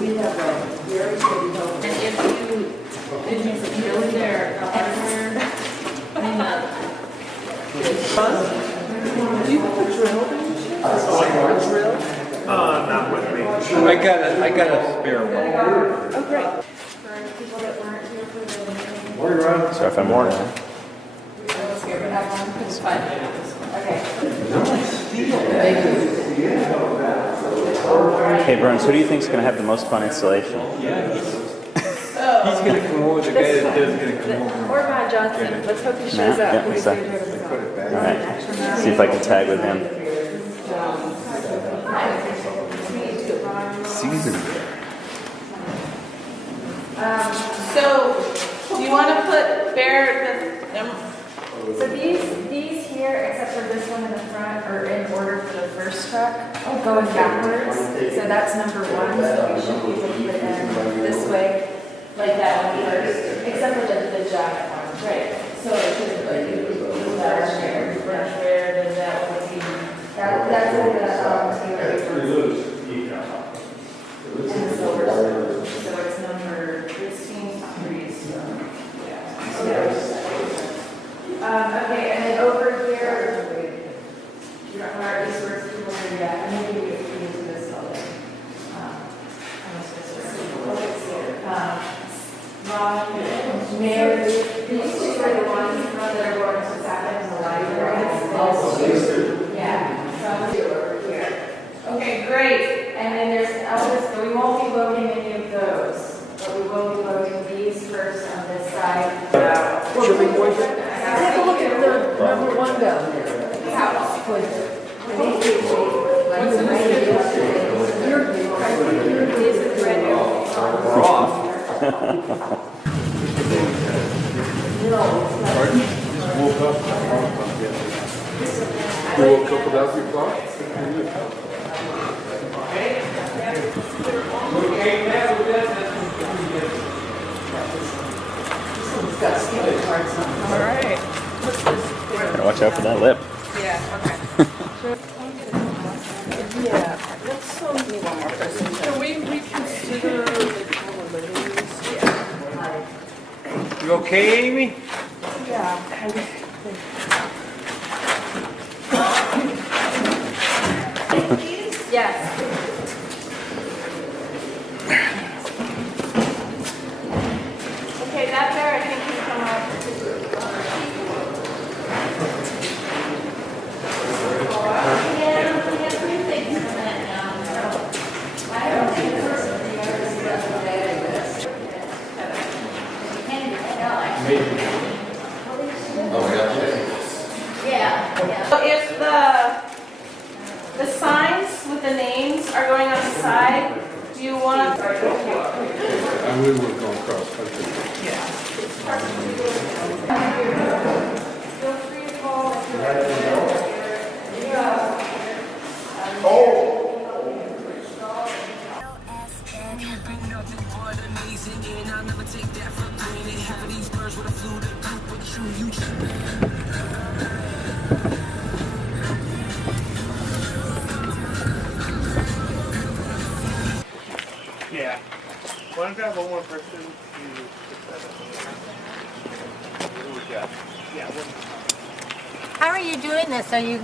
We have a very steady hope. And if you build their partner, Do you have a drill? A drill? Not with me. I got a spare one. Oh, great. for people that weren't here for the. So if I'm more. It's fine. Okay. Hey, Bruns, who do you think is going to have the most fun installation? He's going to come over, the guy that does going to come over. Or Matt Johnson. Let's hope he shows Matt? up. Yeah, He's so- here to Put it back. All right. See if I can tag with him. Season. So, do you want to put So these here, except for this one in the front, are in order for the first truck, going backwards. So that's number one, so we should be looking at them this way, like that one first, except for the giant one. Right. So it should like that's where does that one be? That's in the and the silver. So it's number 16. Okay, and then over here, where is where people are at, and maybe we can use this building. Mayor, these two are the ones that are going to happen in the library. Yeah, so over here. Okay, great. And then there's others, but we won't be loading any of those, but we will be loading these first on this side. Take a look at the number one down there. House. We're off. Pardon? Just woke up. You woke up without your clock? All right. Gotta watch out for that lip. Yeah, okay. Yeah, let's need one more person. Can we reconsider the holidays? You okay, Amy? Yeah. I just think- Yes. Okay, that there I think can come up. Yeah, we have three things from that now, so I don't think the first one is yeah. So if the signs with the names are going on the side, do you want to? And we were going cross country. Feel free to call if you're Yeah. Want to grab one more person to pick that up? What do we got? Yeah, one. How are you doing this? You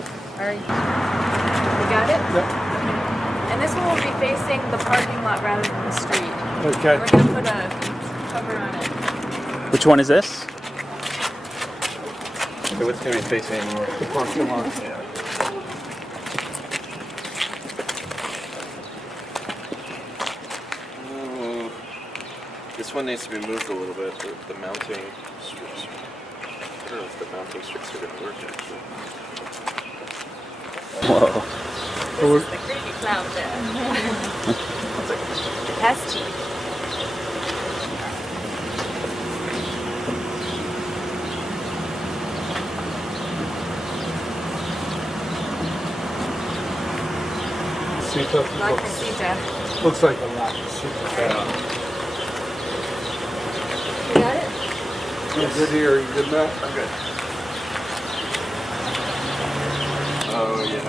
got it? Yep. And this one will be facing the parking lot rather than the street. Okay. We're going to put a cover on it. Which one is this? So what's going to be facing the parking lot? Yeah. This one needs to be moved a little bit, the mounting strips. I don't know if the mounting strips are going to work actually. Whoa. This is the creepy clown there. It has teeth. La casita. Looks like a lot. You got it? You good here? You good, Matt? I'm good. Oh yeah,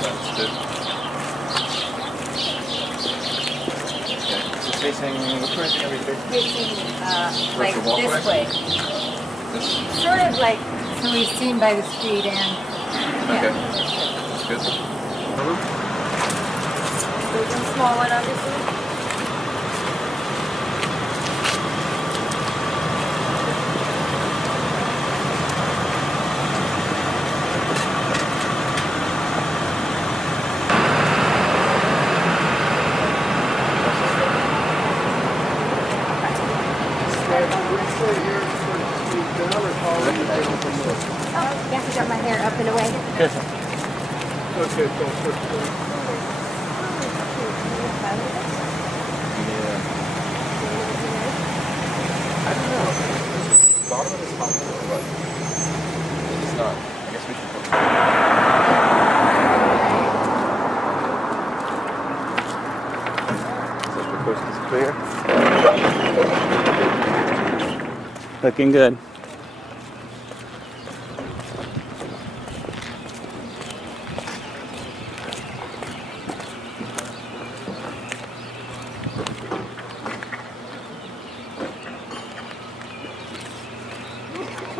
that's good. Facing, which way is it going to be facing? Facing, like the walkway? this way. Sort of like, so he's seen by the street and, Okay. That's good. There's one small one, obviously. oh, yeah, I got my hair up and away. Okay, so first I don't know. The bottom of this hot or what? It's not. I guess we should put the coast is clear. Looking good.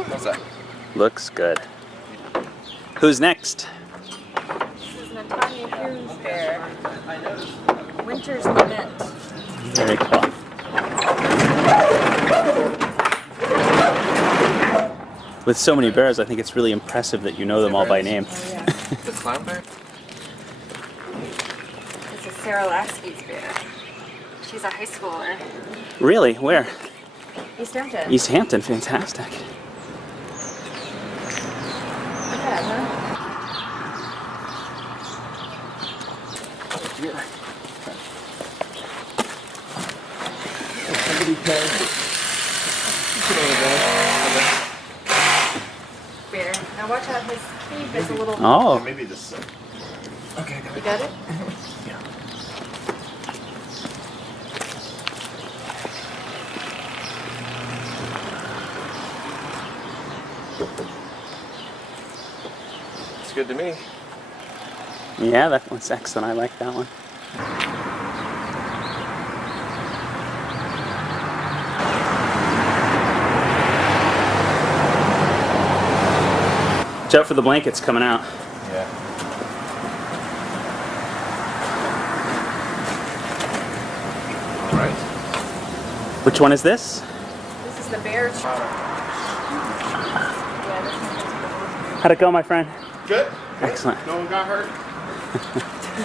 How's that? Looks good. Who's next? This is Natalia Hume's bear. Winter's Lament. Very cool. With so many bears, I think it's really impressive that you know them all by name. Oh, yeah. The clown bear? This is Sarah Lasky's bear. She's a high schooler. Really? Where? Easthampton. Easthampton, fantastic. Yeah, huh? Bear. Now watch out, his teeth is a little. Oh, Maybe this. Okay, got You got it? It's good to me. yeah, that one's excellent. I like that one. Watch out for the blankets coming out. Yeah. All right. Which one is this? This is the bear. How'd it go, my friend? Good. Excellent. No one got hurt.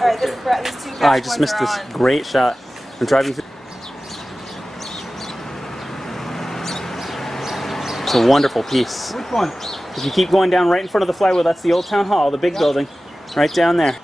All right, these two Oh, I back just ones missed are this on. great shot. I'm driving through. It's a wonderful piece. Which one? If you keep going down right in front of the flywheel, that's the old town hall, the big building. Right down there.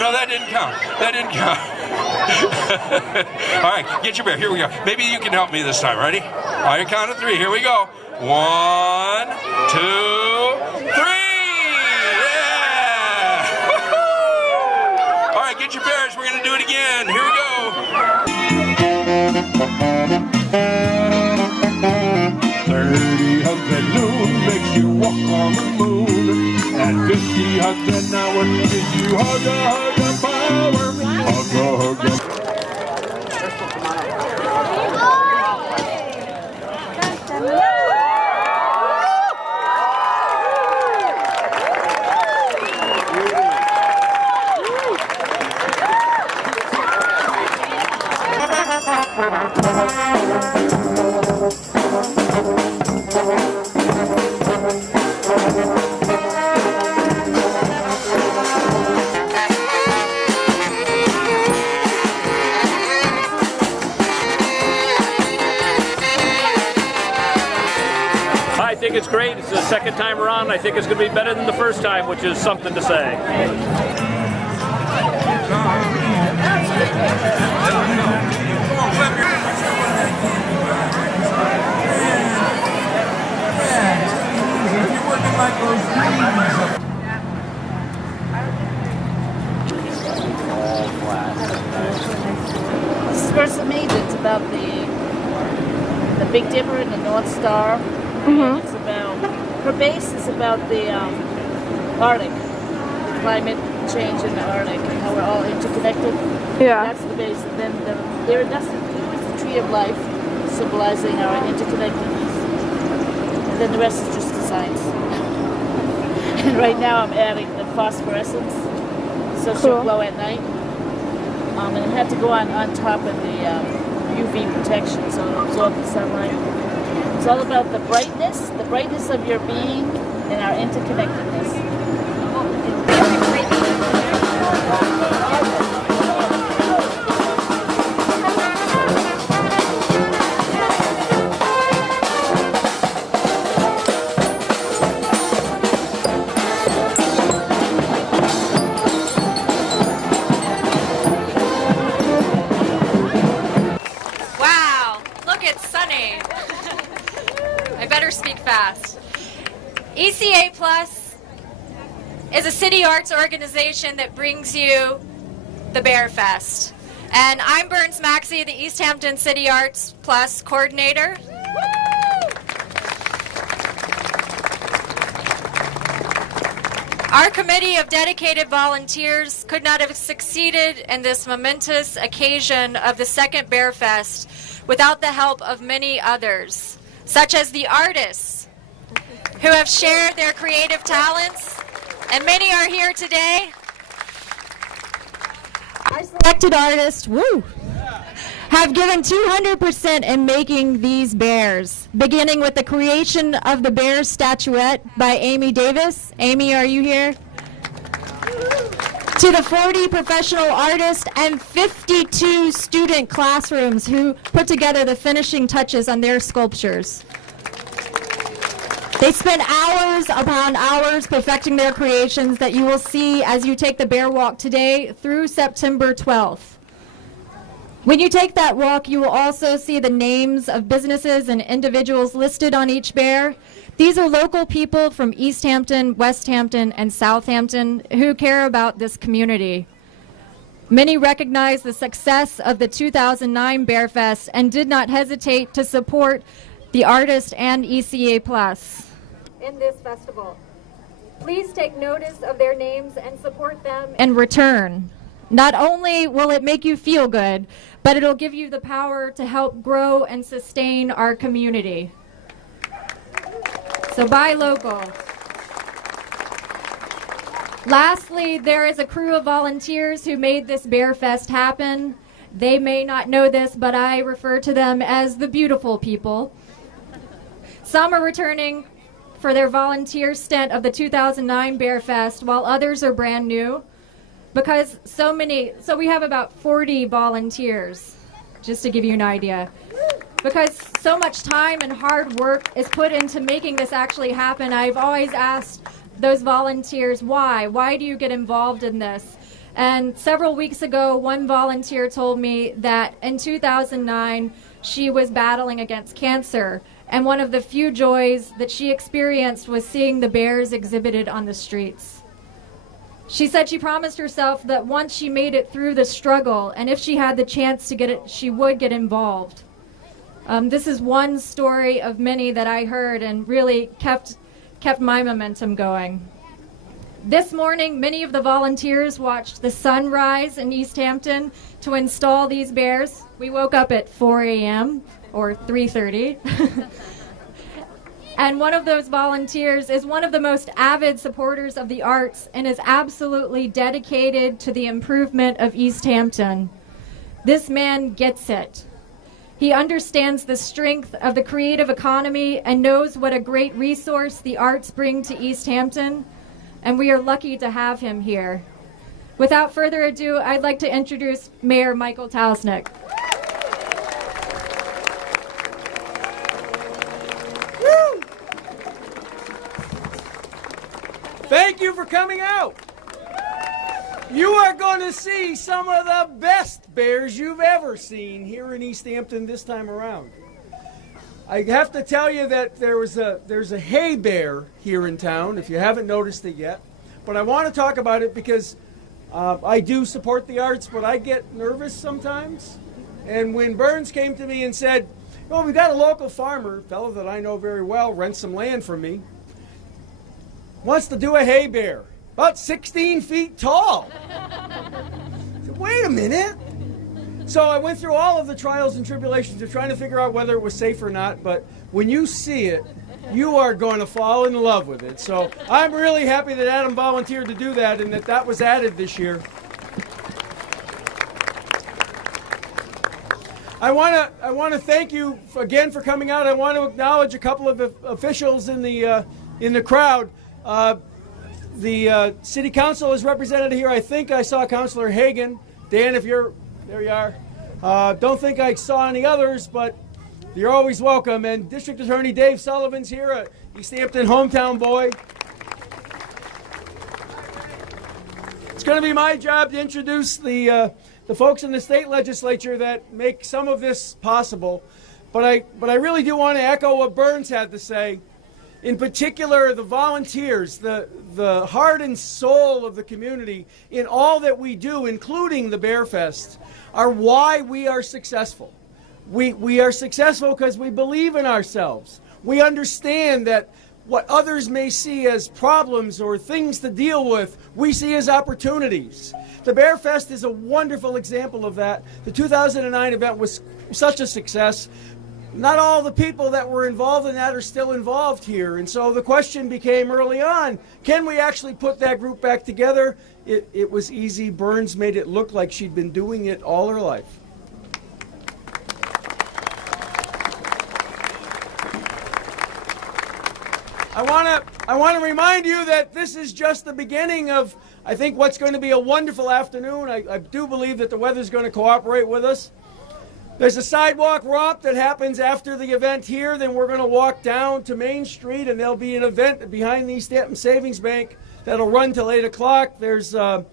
No, that didn't count. That didn't count. All right, get your bear. Here we go. Maybe you can help me this time. Ready? All right, count of three. Here we go. 1, 2, 3. Yeah! All right, get your bears. We're going to do it again. Here we go. 30 hugs at noon makes you walk on the moon. And 50 hugs an hour gives you hug a power. Hug a I think it's great. It's the second time around. I think it's going to be better than the first time, which is something to say. Come on, to me, it's about the Big Dipper and the North Star. And it's about, her base is about the Arctic, climate change in the Arctic, and how we're all interconnected. Yeah. That's the base. And then the iridescent blue is the tree of life, symbolizing our interconnectedness. And then the rest is just the science. And right now I'm adding the phosphorescence, so she'll glow at night. And it had to go on top of the UV protection, so it'll absorb the sunlight. It's all about the brightness of your being and our interconnectedness. Wow, look, it's sunny. I better speak fast. ECA Plus is a city arts organization that brings you the Bearfest. And I'm Burns Maxey, the Easthampton City Arts Plus coordinator. Our committee of dedicated volunteers could not have succeeded in this momentous occasion of the second Bearfest without the help of many others, such as the artists who have shared their creative talents, and many are here today. Our selected artists, have given 200% in making these bears, beginning with the creation of the bear statuette by Amy Davis. Amy, are you here? To the 40 professional artists and 52 student classrooms who put together the finishing touches on their sculptures. They spent hours upon hours perfecting their creations that you will see as you take the bear walk today through September 12th. When you take that walk, you will also see the names of businesses and individuals listed on each bear. These are local people from Easthampton, Westhampton, and Southampton who care about this community. Many recognize the success of the 2009 Bearfest and did not hesitate to support the artist and ECA Plus in this festival. Please take notice of their names and support them in return. Not only will it make you feel good, but it'll give you the power to help grow and sustain our community. So buy local. Lastly, there is a crew of volunteers who made this Bearfest happen. They may not know this, but I refer to them as the beautiful people. Some are returning for their volunteer stint of the 2009 Bearfest, while others are brand new. Because so we have about 40 volunteers, just to give you an idea. Because so much time and hard work is put into making this actually happen, I've always asked those volunteers, why? Why do you get involved in this? And several weeks ago, one volunteer told me that in 2009, she was battling against cancer. And one of the few joys that she experienced was seeing the bears exhibited on the streets. She said she promised herself that once she made it through the struggle, and if she had the chance to get it, she would get involved. This is one story of many that I heard and really kept my momentum going. This morning, many of the volunteers watched the sun rise in Easthampton to install these bears. We woke up at 4 a.m. or 3:30. And one of those volunteers is one of the most avid supporters of the arts and is absolutely dedicated to the improvement of Easthampton. This man gets it. He understands the strength of the creative economy and knows what a great resource the arts bring to Easthampton, and we are lucky to have him here. Without further ado, I'd like to introduce Mayor Michael Tausnick. Thank you for coming out. You are going to see some of the best bears you've ever seen here in Easthampton this time around. I have to tell you that there's a hay bear here in town, if you haven't noticed it yet. But I want to talk about it because I do support the arts, but I get nervous sometimes. And when Burns came to me and said, well, we got a local farmer, a fellow that I know very well, rents some land from me, wants to do a hay bear, about 16 feet tall. I said, wait a minute. So I went through all of the trials and tribulations of trying to figure out whether it was safe or not, but when you see it, you are going to fall in love with it. So I'm really happy that Adam volunteered to do that and that was added this year. I want to thank you again for coming out. I want to acknowledge a couple of officials in the crowd. The city council is represented here. I think I saw Councilor Hagan. Dan, if you're there, you are. Don't think I saw any others, but you're always welcome. And District Attorney Dave Sullivan's here, a Easthampton hometown boy. It's going to be my job to introduce the folks in the state legislature that make some of this possible. But I really do want to echo what Burns had to say. In particular, the volunteers, the heart and soul of the community in all that we do, including the Bearfest, are why we are successful. We are successful because we believe in ourselves. We understand that what others may see as problems or things to deal with, we see as opportunities. The Bearfest is a wonderful example of that. The 2009 event was such a success. Not all the people that were involved in that are still involved here. And so the question became early on, can we actually put that group back together? It was easy. Burns made it look like she'd been doing it all her life. I want to remind you that this is just the beginning of, I think, what's going to be a wonderful afternoon. I do believe that the weather's going to cooperate with us. There's a sidewalk romp that happens after the event here. Then we're going to walk down to Main Street, and there'll be an event behind the Easthampton Savings Bank that'll run till 8 o'clock. There's, I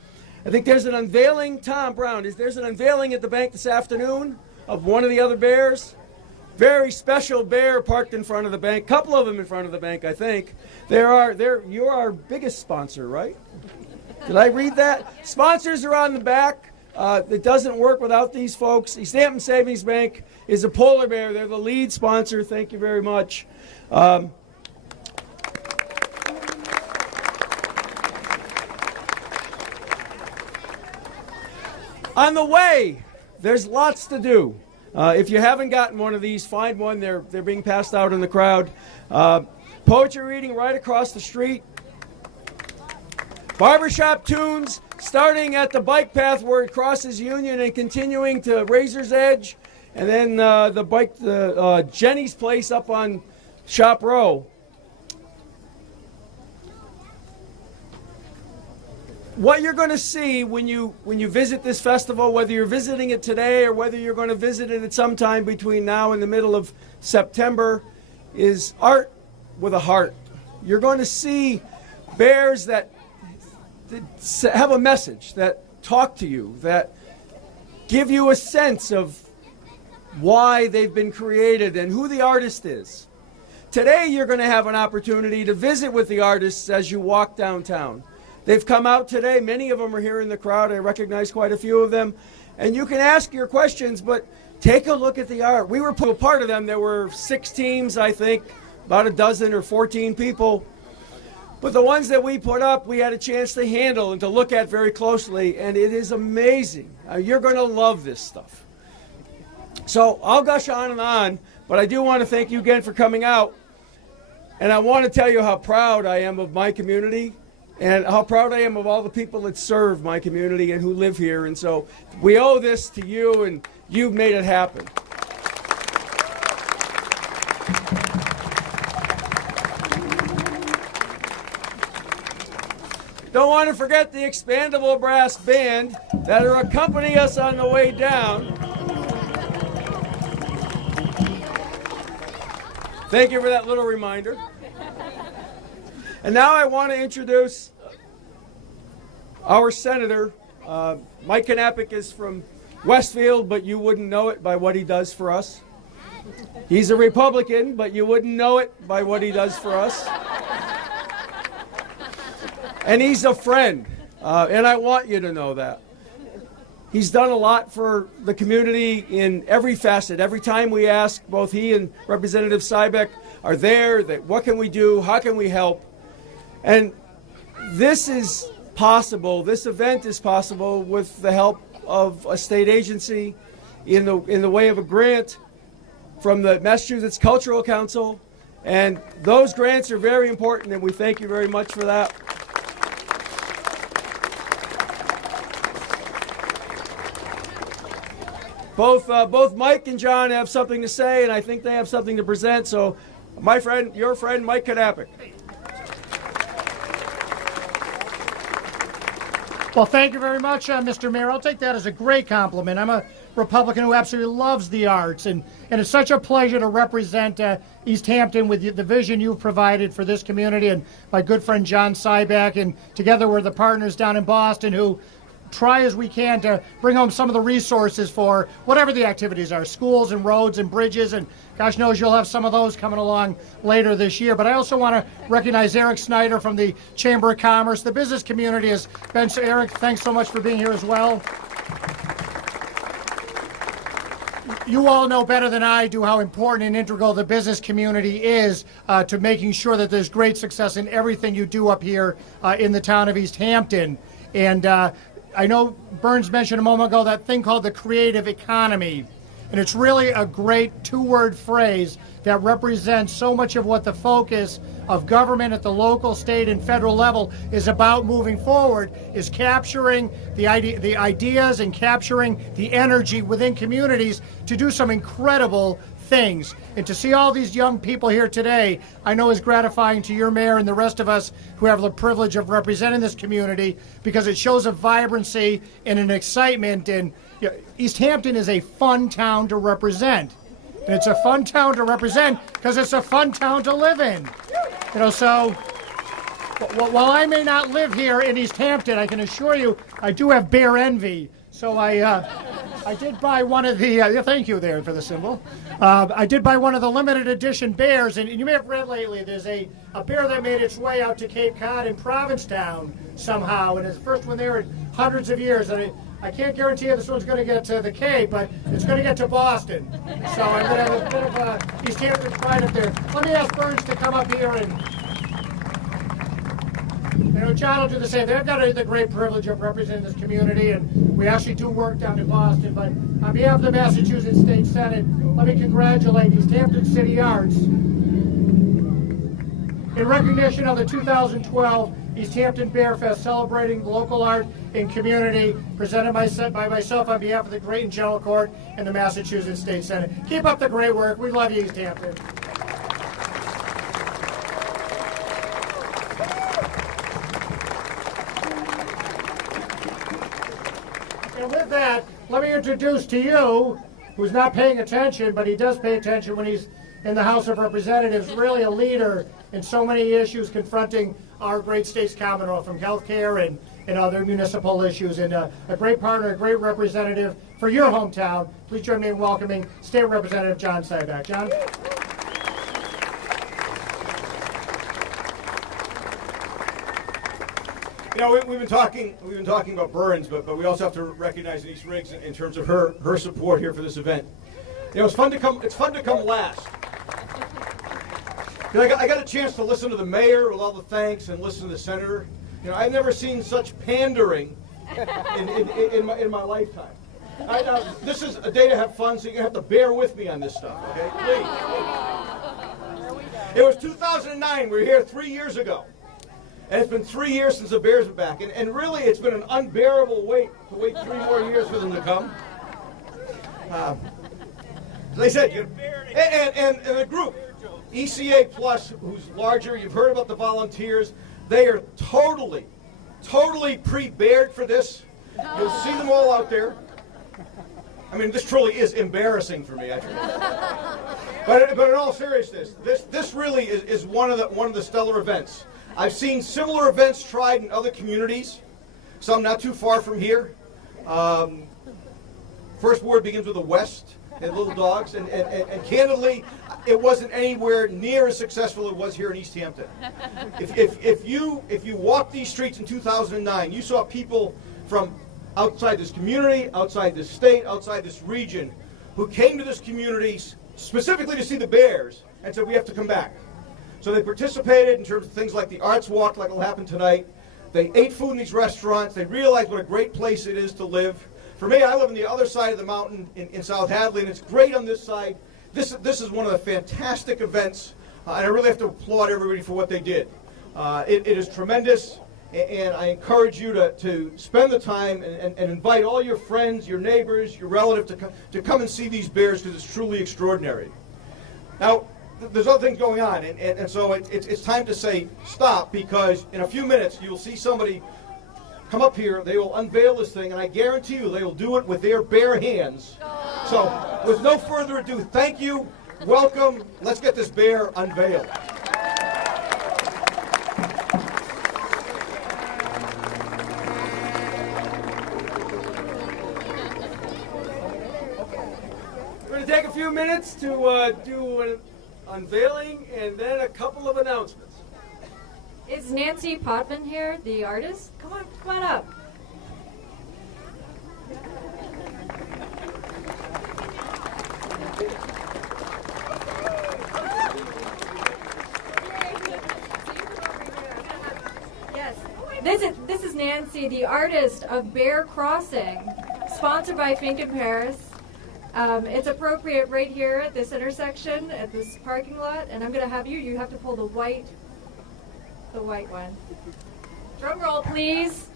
think there's an unveiling. Tom Brown, there's an unveiling at the bank this afternoon of one of the other bears. Very special bear parked in front of the bank. Couple of them in front of the bank, I think. You're our biggest sponsor, right? Did I read that? Sponsors are on the back. It doesn't work without these folks. Easthampton Savings Bank is a polar bear. They're the lead sponsor. Thank you very much. On the way, there's lots to do. If you haven't gotten one of these, find one. They're being passed out in the crowd. Poetry reading right across the street. Barbershop tunes starting at the bike path where it crosses Union and continuing to Razor's Edge. And then Jenny's place up on Shop Row. What you're going to see when you visit this festival, whether you're visiting it today or whether you're going to visit it at some time between now and the middle of September, is art with a heart. You're going to see bears that have a message, that talk to you, that give you a sense of why they've been created and who the artist is. Today you're going to have an opportunity to visit with the artists as you walk downtown. They've come out today. Many of them are here in the crowd. I recognize quite a few of them. And you can ask your questions, but take a look at the art. We were part of them. There were 6 teams, I think, about a dozen or 14 people. But the ones that we put up, we had a chance to handle and to look at very closely, and it is amazing. You're going to love this stuff. So I'll gush on, but I do want to thank you again for coming out. And I want to tell you how proud I am of my community and how proud I am of all the people that serve my community and who live here. And so we owe this to you, and you've made it happen. Don't want to forget the expandable brass band that are accompanying us on the way down. Thank you for that little reminder. And now I want to introduce our senator. Mike Knappich is from Westfield, but you wouldn't know it by what he does for us. He's a Republican, but you wouldn't know it by what he does for us. And he's a friend, and I want you to know that. He's done a lot for the community in every facet. Every time we ask, both he and Representative Sybeck are there, that what can we do, how can we help? And this is possible, this event is possible with the help of a state agency in the way of a grant from the Massachusetts Cultural Council. And those grants are very important, and we thank you very much for that. Both Mike and John have something to say, and I think they have something to present. So, my friend, your friend, Mike Kanapic. Well, thank you very much, Mr. Mayor. I'll take that as a great compliment. I'm a Republican who absolutely loves the arts, and it's such a pleasure to represent Easthampton with the vision you've provided for this community, and my good friend John Sybeck, and together we're the partners down in Boston who try as we can to bring home some of the resources for whatever the activities are, schools and roads and bridges, and gosh knows you'll have some of those coming along later this year. But I also want to recognize Eric Snyder from the Chamber of Commerce. The business community has been, so Eric, thanks so much for being here as well. You all know better than I do how important and integral the business community is to making sure that there's great success in everything you do up here in the town of Easthampton. And I know Burns mentioned a moment ago that thing called the creative economy. And it's really a great two-word phrase that represents so much of what the focus of government at the local, state, and federal level is about moving forward, is capturing the ideas and capturing the energy within communities to do some incredible things. And to see all these young people here today, I know is gratifying to your mayor and the rest of us who have the privilege of representing this community, because it shows a vibrancy and an excitement. And Easthampton is a fun town to represent. And it's a fun town to represent because it's a fun town to live in. So while I may not live here in Easthampton, I can assure you I do have bear envy. So I did buy one of the, thank you there for the symbol. I did buy one of the limited edition bears, and you may have read lately, there's a bear that made its way out to Cape Cod in Provincetown somehow, and it's the first one there in hundreds of years. And I can't guarantee you this one's going to get to the Cape, but it's going to get to Boston. So I'm going to have a bit of Easthampton pride up there. Let me ask Burns to come up here and... John will do the same. They've got the great privilege of representing this community, and we actually do work down in Boston. But on behalf of the Massachusetts State Senate, let me congratulate Easthampton City Arts in recognition of the 2012 Easthampton Bearfest, celebrating local art and community, presented by myself on behalf of the Great and General Court and the Massachusetts State Senate. Keep up the great work. We love you, Easthampton. With that, let me introduce to you, who's not paying attention, but he does pay attention when he's in the House of Representatives, really a leader in so many issues confronting our great state's Commonwealth, from health care and other municipal issues, and a great partner, a great representative for your hometown. Please join me in welcoming State Representative John Sybeck. John? We've been talking about Burns, but we also have to recognize Denise Riggs in terms of her support here for this event. It's fun to come last. I got a chance to listen to the mayor with all the thanks and listen to the senator. I've never seen such pandering in my lifetime. This is a day to have fun, so you're going to have to bear with me on this stuff, okay? Please. It was 2009. We were here 3 years ago. And it's been 3 years since the Bears are back. And really, it's been an unbearable wait to wait 3 more years for them to come. As I said, and the group, ECA Plus, who's larger, you've heard about the volunteers. They are totally pre-bared for this. You'll see them all out there. I mean, this truly is embarrassing for me, actually. But in all seriousness, this really is one of the stellar events. I've seen similar events tried in other communities, some not too far from here. First ward begins with a West and Little Dogs, and candidly, it wasn't anywhere near as successful as it was here in Easthampton. If you walked these streets in 2009, you saw people from outside this community, outside this state, outside this region, who came to this community specifically to see the Bears and said, we have to come back. So they participated in terms of things like the Arts Walk, like will happen tonight. They ate food in these restaurants. They realized what a great place it is to live. For me, I live on the other side of the mountain in South Hadley, and it's great on this side. This is one of the fantastic events, and I really have to applaud everybody for what they did. It is tremendous, and I encourage you to spend the time and invite all your friends, your neighbors, your relatives to come and see these Bears, because it's truly extraordinary. Now, there's other things going on, and so it's time to say stop, because in a few minutes you'll see somebody come up here. They will unveil this thing, and I guarantee you they will do it with their bare hands. So with no further ado, thank you, welcome, let's get this bear unveiled. We're going to take a few minutes to do an unveiling and then a couple of announcements. Is Nancy Potvin here, the artist? Come on up. Yes, this is Nancy, the artist of Bear Crossing, sponsored by Fink and Paris. It's appropriate right here at this intersection, at this parking lot, and I'm going to have you have to pull the white one. Drum roll, please.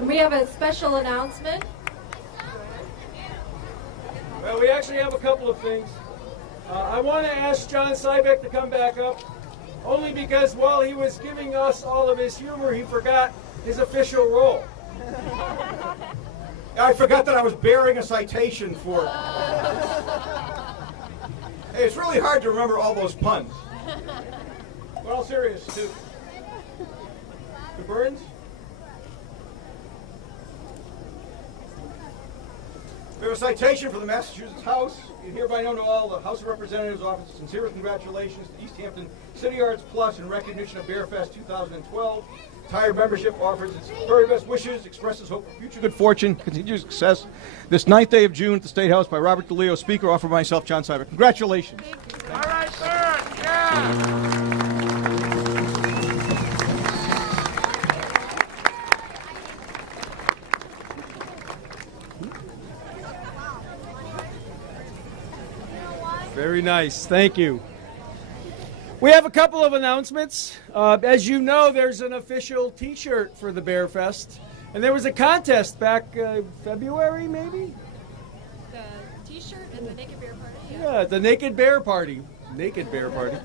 We have a special announcement. Well, we actually have a couple of things. I want to ask John Sybeck to come back up, only because while he was giving us all of his humor, he forgot his official role. I forgot that I was bearing a citation for... Hey, it's really hard to remember all those puns. But all serious, to Burns? We have a citation for the Massachusetts House. You hereby known to all the House of Representatives office sincerest congratulations to Easthampton City Arts Plus in recognition of Bearfest 2012. Entire membership offers its very best wishes, expresses hope for future good fortune, continued success. This 9th day of June at the State House by Robert DeLeo, Speaker, offered by myself, John Sybeck. Congratulations. All right, sir. Yeah. Very nice. Thank you. We have a couple of announcements. As you know, there's an official T-shirt for the Bearfest, and there was a contest back February, maybe? The T-shirt and the Naked Bear Party? Yeah, the Naked Bear Party. Naked Bear Party.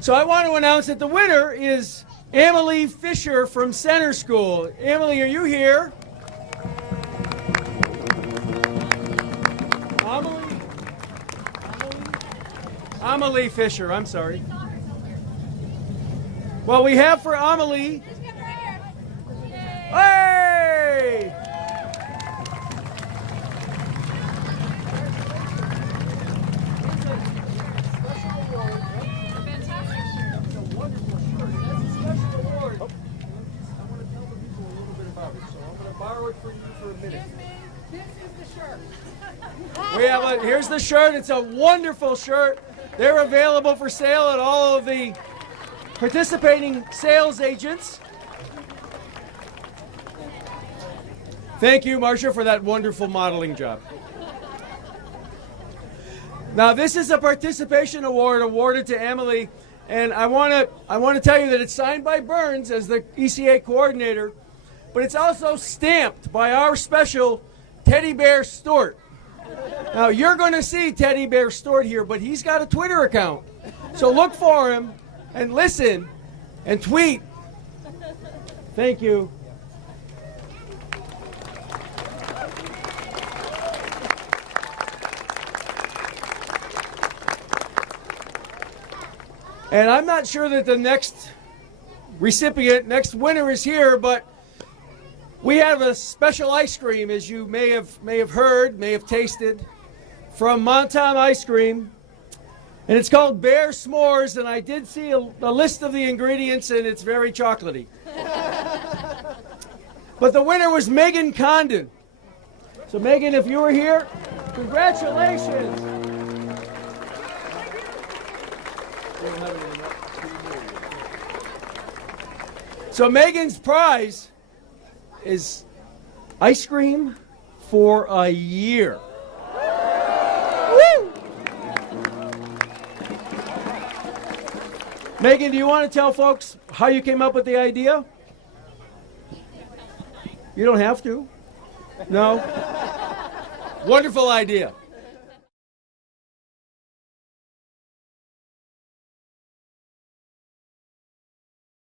So I want to announce that the winner is Emily Fisher from Center School. Emily, are you here? Amelie Fisher, I'm sorry. Well, we have for Amelie. Hey! It's a wonderful shirt. That's a special award. I want to tell the people a little bit about it, so I'm going to borrow it for you for a minute. This is the shirt. Here's the shirt. It's a wonderful shirt. They're available for sale at all of the participating sales agents. Thank you, Marcia, for that wonderful modeling job. Now, this is a participation award awarded to Emily, and I want to tell you that it's signed by Burns as the ECA coordinator, but it's also stamped by our special Teddy Bear Stewart. Now, you're going to see Teddy Bear Stewart here, but he's got a Twitter account. So look for him and listen and tweet. Thank you. And I'm not sure that the next next winner is here, but we have a special ice cream, as you may have heard, may have tasted, from Montom Ice Cream. And it's called Bear S'mores, and I did see a list of the ingredients, and it's very chocolatey. But the winner was Megan Condon. So Megan, if you were here, congratulations. So Megan's prize is ice cream for a year. Woo! Megan, do you want to tell folks how you came up with the idea? You don't have to. No? Wonderful idea.